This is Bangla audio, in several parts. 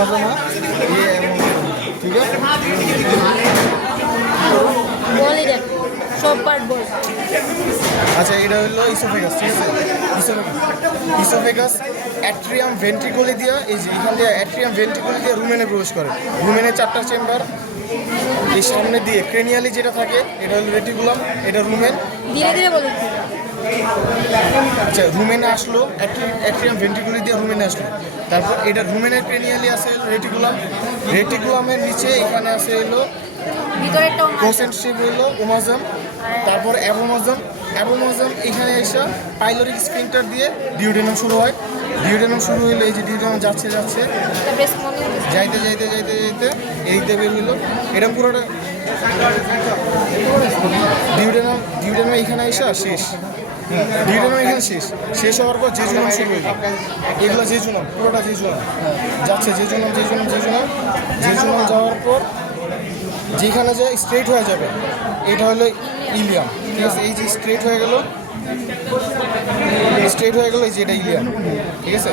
समझना ये ठीक है বলি রে সব পার্ট বল আচ্ছা এটা হলো ইসোফেগাস ঠিক আছে ইসোফেগাস অ্যাট্রিয়াম ভেন্ট্রিকলি দিয়ে এই যে এখান দিয়ে অ্যাট্রিয়াম ভেন্ট্রিকলি দিয়ে রুমেনে প্রবেশ করে রুমেনে 4টা চেম্বার এই সামনে দিয়ে ক্রেনিয়ালি যেটা থাকে এটা হলো রেটিকুলাম এটা রুমেন ধীরে ধীরে বলি আচ্ছা রুমেনে আসলো অ্যাট্রিয়াম ভেন্ট্রিকুলি দিয়ে রুমেনে আসলো তারপর এটা রুমেনের ক্রেনিয়ালি আছে রেটিকুলাম রেটিকুলামের নিচে এখানে আছে হলো ভিতরে একটা কনসেন্ট্রেটিভ হলো ওমাজম তারপর অ্যাবোমাজম অ্যাবোমাজম এখানে এসে পাইলোরিক স্ফিংক্টার দিয়ে ডিউডেনাম শুরু হয় ডিউডেনাম শুরু হইলো এই যে ডিউডেনাম যাচ্ছে যাইতে যাইতে যাইতে যাইতে এইতে বের হইলো এটা পুরোটা ডিউডেনাম এখানে এসে শেষ ডিউডেনাম এখানে শেষ হওয়ার পর জেজুনাম শুরু হইলো এগুলো জেজুনাম পুরোটা জেজুনাম যাচ্ছে জেজুনাম যাওয়ার পর যেখানে যায় স্ট্রেট হয়ে যাবে এটা হলো ইলিয়াম ঠিক আছে এই যে স্ট্রেট হয়ে গেল এই যে এটা ইলিয়াম ঠিক আছে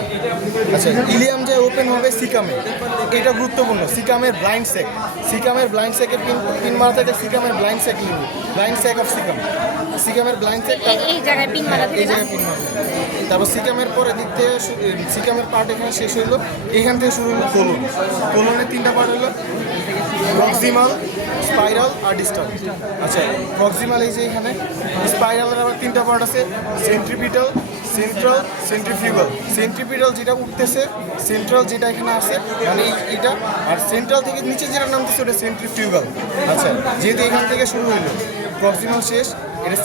আচ্ছা ইলিয়াম যে ওপেন হবে সিকামে এটা গুরুত্বপূর্ণ সিকামের ব্লাইন্ড সেকের পিন মারা থাকে সিকামের ব্লাইন্ড সেক লিখব ব্লাইন্ড সেক অফ সিকামের ব্লাইন্ড সেক এই জায়গায় পিন মারা থাকে তারপর সিকামের পরে দিক থেকে সিকামের পার্ট এখানে শেষ হইলো এখান থেকে শুরু হলো কোলনের 3টা পার্ট হলো প্রক্সিমাল স্পাইরাল আর ডিস্টাল আচ্ছা প্রক্সিমাল এই যে এখানে স্পাইরালের আবার 3টা পার্ট আছে সেন্ট্রিপিটাল সেন্ট্রাল সেন্ট্রিপিটাল যেটা উঠতেছে সেন্ট্রাল যেটা এখানে আছে মানে এটা আর সেন্ট্রাল থেকে নিচে যেটা নামতেছে ওটা সেন্ট্রিফিউগাল আচ্ছা যেহেতু এখান থেকে শুরু হইলো প্রক্সিমাল শেষ এটা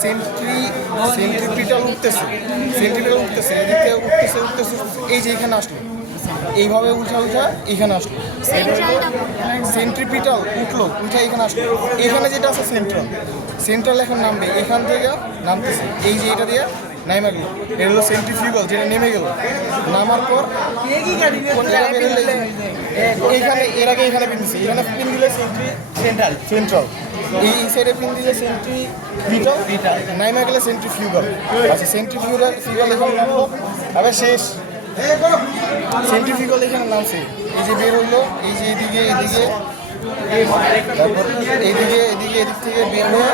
সেন্ট্রিপিটাল উঠতেছে এদিক থেকে উঠতেছে এই যে এখানে আসলো এইভাবে উঠা এখানে আসলো সেন্ট্রিপিটাল উঠা এখানে আসলো এখানে যেটা আছে সেন্ট্রাল এখন নামবে এখান থেকে নামতেছে এই যে এটা দিয়ে নামা গেল এটা হলো সেন্ট্রিফিউগাল যেটা নেমে গেল নামার পর এইখানে এর আগে এখানে পিন দিচ্ছে এখানে পিন দিলে সেন্ট্রাল এই সাইডে পিন দিলে সেন্ট্রিপিটাল নামা গেলে সেন্ট্রিফিউগাল আচ্ছা সেন্ট্রিফিউগাল এখন নামলো আবার শেষ সেন্ট্রিফিউগাল এখানে নামছে এই যে বের হইলো এই যে এদিকে তারপর এদিক থেকে বের হয়ে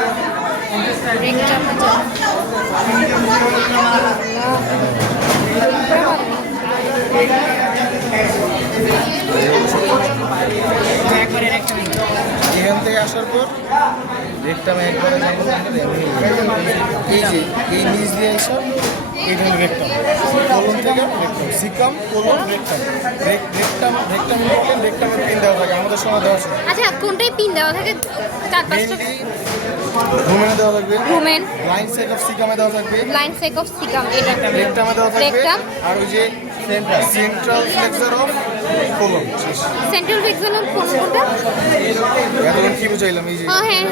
এখান থেকে আসার পর রেকটামে একবারে এই যে এই নিচ দিয়ে এসে এইটা হলো রেকটাম কোলন থেকে রেকটাম সিকাম কোলন রেকটামের পিন দেওয়া থাকে আমাদের সময় দেওয়া আছে আচ্ছা কোনটাই পিন দেওয়া থাকে 4-5টা রুমেনে দেওয়া থাকবে রুমেন ব্লাইন্ড সেক অফ সিকামে দেওয়া থাকবে ব্লাইন্ড সেক অফ সিকাম এটা রেকটামে দেওয়া থাকবে রেকটাম আর ওই যে central flexor of colon central flexor কোনটা এতক্ষণ কি বুঝাইলাম এই যে হ্যাঁ